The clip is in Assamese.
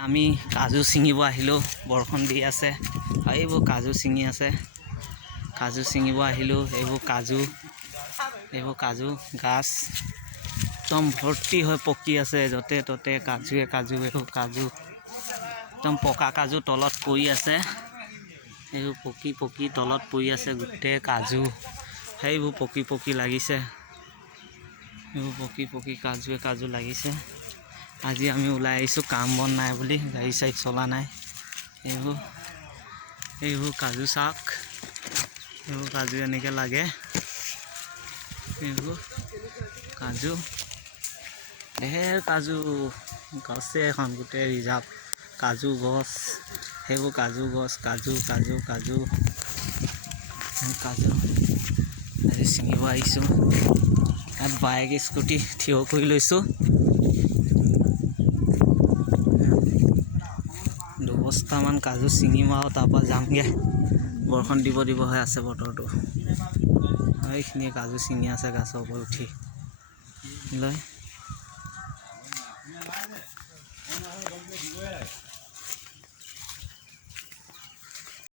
আমি কাজু ছিঙিব আহিলোঁ বৰষুণ দি আছে এইবোৰ কাজু ছিঙি আছে কাজু ছিঙিব আহিলোঁ এইবোৰ কাজু গাছ একদম ভৰ্তি হৈ পকি আছে য'তে ত'তে কাজুৱে এইবোৰ কাজু একদম পকা কাজু তলত পৰি আছে এইবোৰ পকি তলত পৰি আছে গোটেই কাজু সেইবোৰ পকি লাগিছে এইবোৰ পকি কাজু লাগিছে আজি আমি ওলাই আহিছোঁ কাম বন নাই বুলি গাড়ী চাড়ী চলা নাই এইবোৰ কাজু চাক এইবোৰ কাজু এনেকৈ লাগে এইবোৰ কাজু ঢেৰ কাজু গছে এখন গোটেই ৰিজাৰ্ভ কাজু গছ সেইবোৰ কাজু গছ কাজু আজি ছিঙিব আহিছোঁ ইয়াত বাইক স্কুটি থিয় কৰি লৈছোঁ দুবস্তামান কাজু ছিঙিম আৰু তাৰপৰা যামগৈ বৰষুণ দিব হৈ আছে বতৰটো এইখিনিয়ে কাজু ছিঙি আছে গাছৰ ওপৰত উঠি লৈ